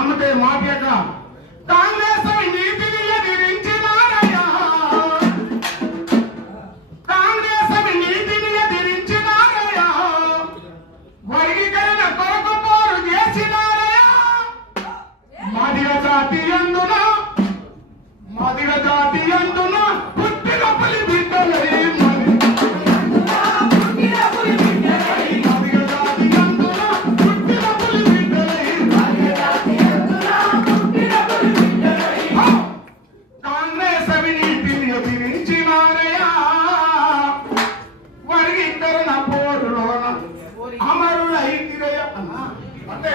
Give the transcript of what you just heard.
నమ్మితే మాటేక కాంగ్రెస్ నీతిని ఎదిరించినారయ్యా, కాంగ్రెస్ నీతిని ఎదిరించినారయ్యా, వర్గీకరణ కొరకు పోరు చేసినారయ్యా. మాదిగ జాతి అందున పుట్టిన పులి బిడ్డలై కాంగ్రెస్ అవినీతిని ఎదిరించినారయ్యా, వర్గీకరణ పోరులోన అమరులైతిరయ్యా. అంటే